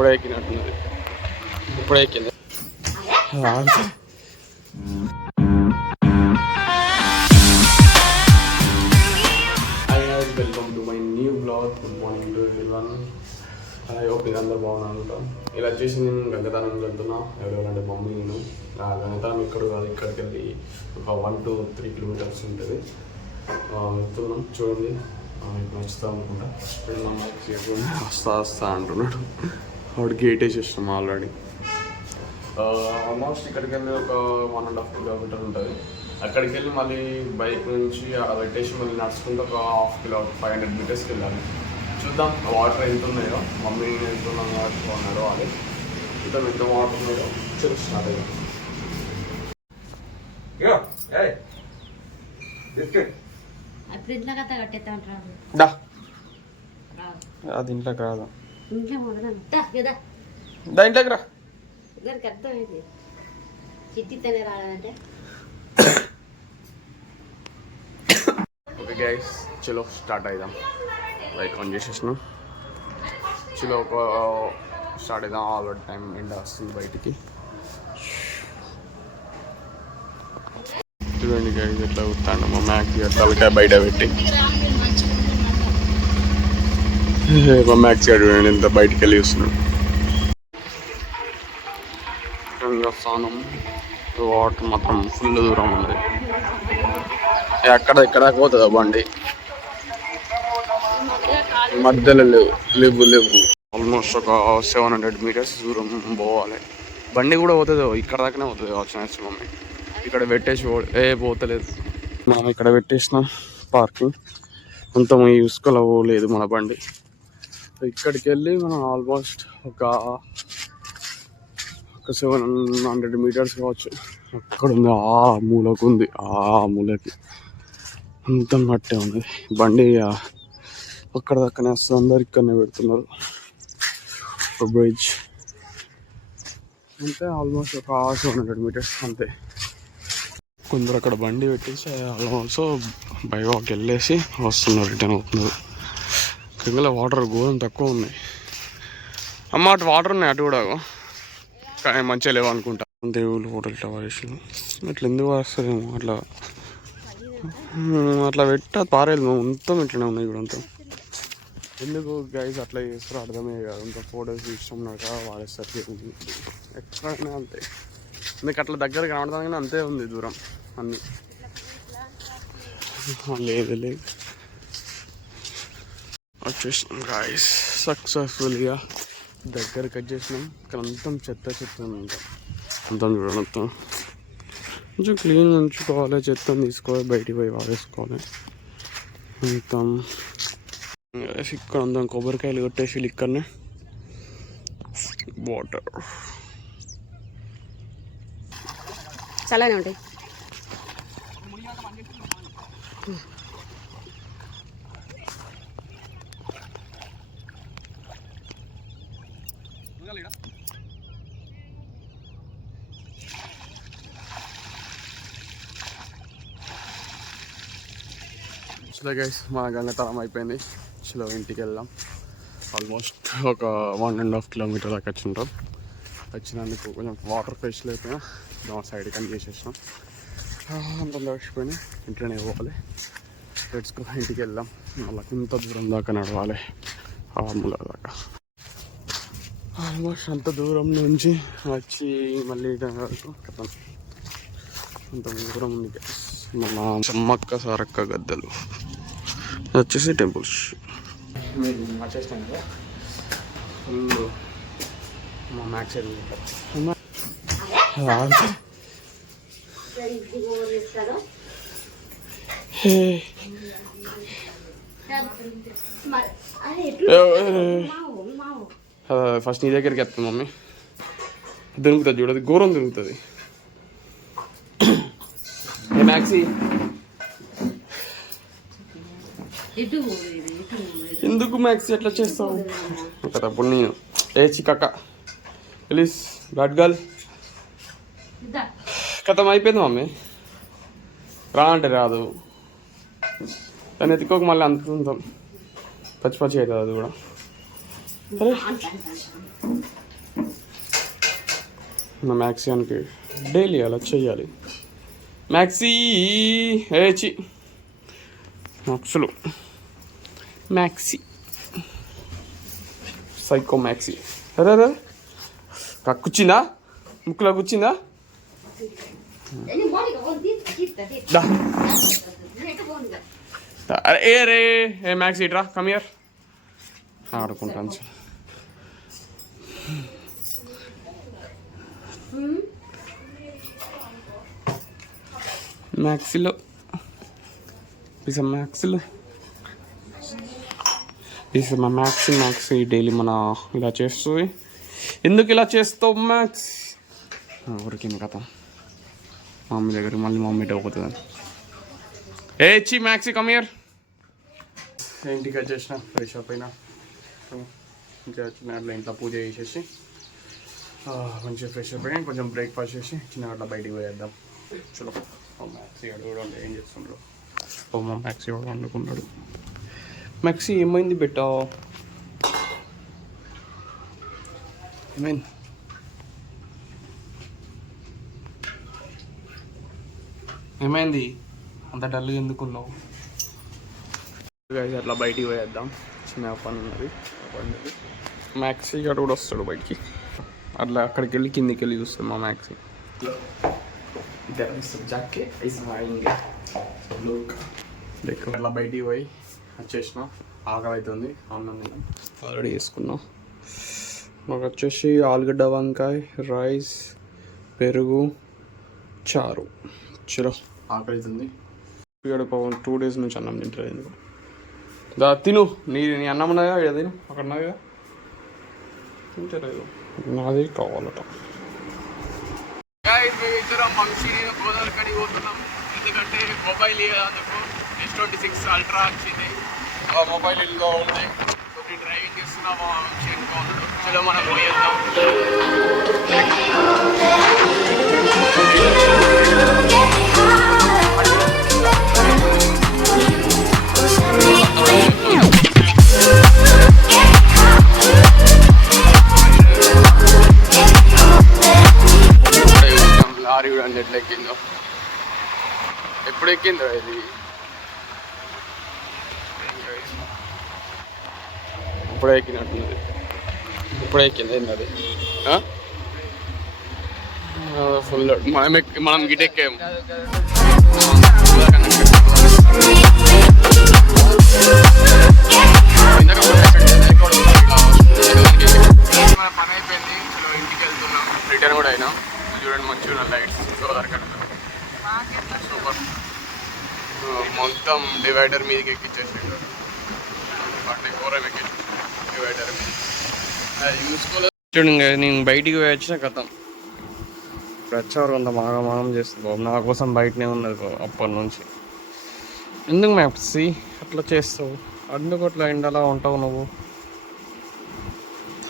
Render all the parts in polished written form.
ఇప్పుడే ఎక్కినట్టున్నది. ఇప్పుడే ఎక్కింది. Welcome to my new blog. Good morning to everyone. I hope మీరు అందరూ బాగున్నారు అనుకుంటాం. ఇలా వచ్చేసి నేను గంగతానం వెళ్తున్నా. ఎవరెవరంటే మమ్మీ నేను. గంగతానం ఇక్కడ కాదు, ఇక్కడికి వెళ్ళి ఒక 1 to 3 kilometers ఉంటుంది. వెళ్తున్నాం, చూడండి మీకు నచ్చుతా అనుకుంటా. వస్తా అంటున్నాడు. వాడు గేట్ వేసేసినాం ఆల్రెడీ. ఆల్మోస్ట్ ఇక్కడికి వెళ్ళి ఒక 1.5 kilometers ఉంటుంది. అక్కడికి వెళ్ళి మళ్ళీ బైక్ నుంచి అక్కడ పెట్టేసి మళ్ళీ నడుచుకుంటూ ఒక 500 meters వెళ్ళాలి. చూద్దాం వాటర్ ఎంత ఉన్నాయో. మమ్మీ వెళ్తున్నాం కాబట్టి బాగున్నాడు వాళ్ళు. చూద్దాం ఎంత వాటర్ ఉన్నాయో. స్టార్ట్ అయ్యాం. అది ఇంట్లోకి రాదు. ఇంట్లోకి రా. ఓకే గైస్, చలో స్టార్ట్ అయిదాం. బైక్ ఆన్ చేసేసినాం. చలో ఒక స్టార్ట్ అయిదాం. ఆల్రెడీ టైం ఎండ వస్తుంది బయటికి. చూడండి గైస్ ఎట్లా కుట్టాను మా మ్యాక్సీ తలకాయ బయట పెట్టి. మా మ్యాక్సీ చూడండి ఎంత బయటికి వెళ్ళి చూస్తున్నాడు. స్థానం వాటర్ మాత్రం ఫుల్ దూరం ఉన్నది. ఎక్కడ పోతుందా బండి, మధ్యలో లేవు. ఆల్మోస్ట్ ఒక 700 meters దూరం పోవాలి. బండి కూడా పోతుంది, ఇక్కడ దాకానే పోతుంది కావచ్చు. మమ్మీ ఇక్కడ పెట్టేసి పోతలేదు. మనం ఇక్కడ పెట్టేసినాం పార్కింగ్. అంత చూసుకోలే పోలేదు మన బండి. ఇక్కడికి వెళ్ళి మనం ఆల్మోస్ట్ ఒక 700 meters కావచ్చు. అక్కడ ఉంది, ఆ మూలకు ఉంది. ఆ మూలకి అంత మట్టే ఉంది. బండి అక్కడ దక్కనే వస్తుంది. అందరు ఇక్కడనే పెడుతున్నారు. బ్రిడ్జ్ అంటే ఆల్మోస్ట్ ఒక 700 meters అంతే. కొందరు అక్కడ బండి పెట్టేసి ఆల్మోస్ట్ బై వాక్ వెళ్ళేసి వస్తున్నారు, రిటర్న్ అవుతున్నారు. కింద వాటర్ ఘోరం తక్కువ ఉన్నాయి. అమ్మ అటు వాటర్ ఉన్నాయి, అటు కూడా కానీ మంచిగా లేవు అనుకుంటా. దేవుళ్ళు హోటల్ టవర్ వేసి ఇట్లా ఎందుకు వస్తారేమో అట్లా పెట్టి అది పారేది. మొత్తం ఇట్లనే ఉన్నాయి ఇప్పుడు అంతా. ఎందుకు గైస్ అట్లా చేస్తారో అర్థమే కాదు. ఇంకా ఫోటోస్ ఇష్టంన్నాక వాడేస్తారు. ఎక్కడైనా అంతే. ఎందుకు అట్లా దగ్గర కనబడతాను కానీ అంతే ఉంది దూరం అన్నీ. లేదు వచ్చేసినాం గాయస్ సక్సెస్ఫుల్గా. దగ్గరికి వచ్చేసినాం. ఇక్కడ అంతా చెత్త అంతా చూడండి. అంతా కొంచెం క్లీన్ ఉంచుకోవాలి. చెత్తను తీసుకోవాలి, బయటికి పోయి వాడేసుకోవాలి. అంతా ఇక్కడ అంతా కొబ్బరికాయలు కొట్టేసి ఇక్కడనే వాటర్ చల్లనే ఉంటాయి. చలో గైస్ మన గంగతరం అయిపోయింది. చలో ఇంటికి వెళ్దాం. ఆల్మోస్ట్ ఒక 1.5 kilometers దాకా వచ్చింటాం. వచ్చినందుకు కొంచెం వాటర్ ఫెస్ట్లు అయిపోయినా సైడ్ కానీ చేసేసినాం. అంత వచ్చిపోయినా ఇంట్లోనే పోవాలి. లెట్స్ గో, ఇంటికి వెళ్దాం. మళ్ళీ ఇంత దూరం దాకా నడవాలి, ఆ మూల దాకా. ఆల్మోస్ట్ అంత దూరం నుంచి వచ్చి మళ్ళీ అంత దూరం ఉంది గైస్. మన సమ్మక్క సారక్క గద్దెలు వచ్చేసి టెంపుల్స్. మీరు వచ్చేసినాం కదా ఫుల్ మా మ్యాక్స్ ఫస్ట్ నీ దగ్గరికి వస్తుంది మమ్మీ. దొరుకుతుంది చూడదు, ఘోరం దొరుకుతుంది. మ్యాక్సీ ఎందుకు మ్యాక్సీ ఎట్లా చేస్తావు కదా? అప్పుడు నేను చిక్కక్క ప్లీజ్ గాడ్ గర్ల్ కథం అయిపోయింది మమ్మీ. రా అంటే రాదు. దాన్ని ఎత్తుకోక మళ్ళీ అంత పచ్చి అవుతుంది అది కూడా. మా మ్యాక్సియానికి డైలీ అలా చెయ్యాలి. మ్యాక్సీ ఏచి మ్యాక్సులు మ్యాక్సీ సైకో మ్యాక్సీ. అరే అరే కూర్చిందా, ముక్కులో కూర్చిందా? అరే ఏ రే ఏ మ్యాక్సీ ఇట్రా, కమియర్ ఆడుకుంటాను. మ్యాక్సీలో మా మ్యాక్సీ డైలీ మన ఇలా చేస్తుంది. ఎందుకు ఇలా చేస్తావు మ్యాక్స్? ఊరికింది కథ మమ్మీ దగ్గరికి, మళ్ళీ మమ్మీ అయిపోతుందని. చి మ్యాక్సీ కమియర్. ఇంటికి వచ్చేసిన, ఫ్రెష్ అప్ అయినా, ఇంకా వచ్చిన అట్లా ఇంట్లో పూజ చేసేసి మంచిగా ఫ్రెష్ అప్ అయినా, కొంచెం బ్రేక్ఫాస్ట్ చేసి చిన్న అట్లా బయటికి పోయేద్దాం. చలో మ్యాక్సీ కూడా ఏం చేస్తుండ్రు? మా మ్యాక్సీ కూడా వండుకున్నాడు. మ్యాక్సీ ఏమైంది బెట్టా? ఏమైంది? ఏమైంది అంత డల్గా ఎందుకున్నావు? అట్లా బయటికి పోయేద్దాం, చిన్న పని ఉన్నది. మ్యాక్సీ గారు కూడా వస్తాడు బయటికి. అట్లా అక్కడికి వెళ్ళి కిందికి వెళ్ళి చూస్తాం మా మ్యాక్సీ. అట్లా బయటికి పోయి వచ్చేసిన, ఆకలి అవుతుంది, అన్నం ఆల్రెడీ వేసుకున్నాం. మాకు వచ్చేసి ఆలుగడ్డ వంకాయ, రైస్, పెరుగు, చారు. చలో ఆకలి అవుతుంది. ఇక్కడ 2 days నుంచి అన్నం తింటారు. ఎందుకు తిను, నీ అన్నం ఉన్నదా? ఇక్కడ తిను, అక్కడ ఉన్నదా? తింటలేదు, నాది కావాలట. ఇద్దరం మంచి గోదావరి కడిగి పోతున్నాం, ఎందుకంటే మొబైల్ అందుకు S26 అల్ట్రా వచ్చింది. ఆ మొబైల్ ఇల్లుగా ఉంది. సో నేను డ్రైవింగ్ చేస్తున్నా, మా మంచి ఉన్నాడు. చలో మనం పోయేద్దాం. లారీ కూడా ఎట్లా ఎక్కిందో, ఎప్పుడు ఎక్కిందో ఇది. ఇప్పుడే ఎక్కినట్టున్నది, ఇప్పుడే ఎక్కింది. ఏంటది ఫుల్ మనం గిట్ ఎక్కాము. మన పని అయిపోయింది, ఇంటికి వెళ్తున్నాం, రిటర్న్ కూడా అయినా. చూడండి మంచిగా లైట్స్, సూపర్. మొత్తం డివైడర్ మీదకి ఎక్కించేసాడు, అంటే ఘోరం ఎక్కించు డివైడర్ మీద. యూస్ఫుల్. చూడండి నేను బయటికి పోయి వచ్చిన కథం వచ్చేవారు అంత మాగం చేస్తుంది బాబు. నా కోసం బయటనే ఉన్నది అప్పటి నుంచి. ఎందుకు మ్యాప్సీ అట్లా చేస్తావు? అందుకు అట్లా ఎండలా ఉంటావు నువ్వు.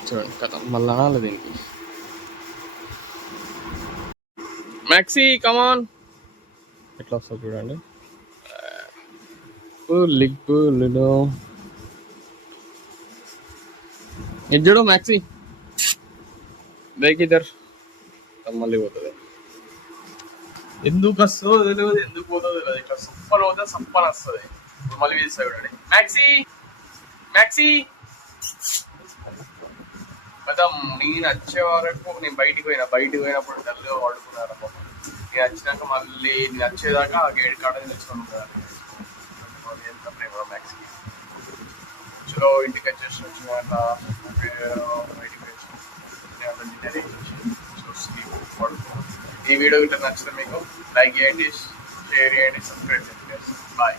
చూడండి కథం మళ్ళీ అనాలి దీనికి. మ్యాక్సీ కమాన్, ఎట్లా వస్తుంది చూడండి. ఇది చూడు మ్యాక్సీ, బ్రేక్ ఇద్దరు మళ్ళీ పోతుంది. ఎందుకు వస్తుందో తెలియదు, ఎందుకు పోతుందో తెలియదు. ఇట్లా సప్పలు పోతే సప్పని వస్తుంది. మళ్ళీ తీస్తా చూడండి. మ్యాక్సీ మొత్తం నేను వచ్చే వరకు నేను బయటికి పోయినప్పుడు డల్గా వాడుకున్నారు. నేను వచ్చినాక మళ్ళీ నేను వచ్చేదాకా ఆ గేట్ కాడ తెచ్చుకొని ఎంత ప్రేమ మ్యాక్సీ. చలో ఇంటికి వచ్చేసి అట్లా బయటికి వచ్చి ఈ వీడియో ఇట్లా నచ్చితే మీకు లైక్ చేయండి, షేర్ చేయండి, సబ్స్క్రైబ్ చేయండి. బాయ్.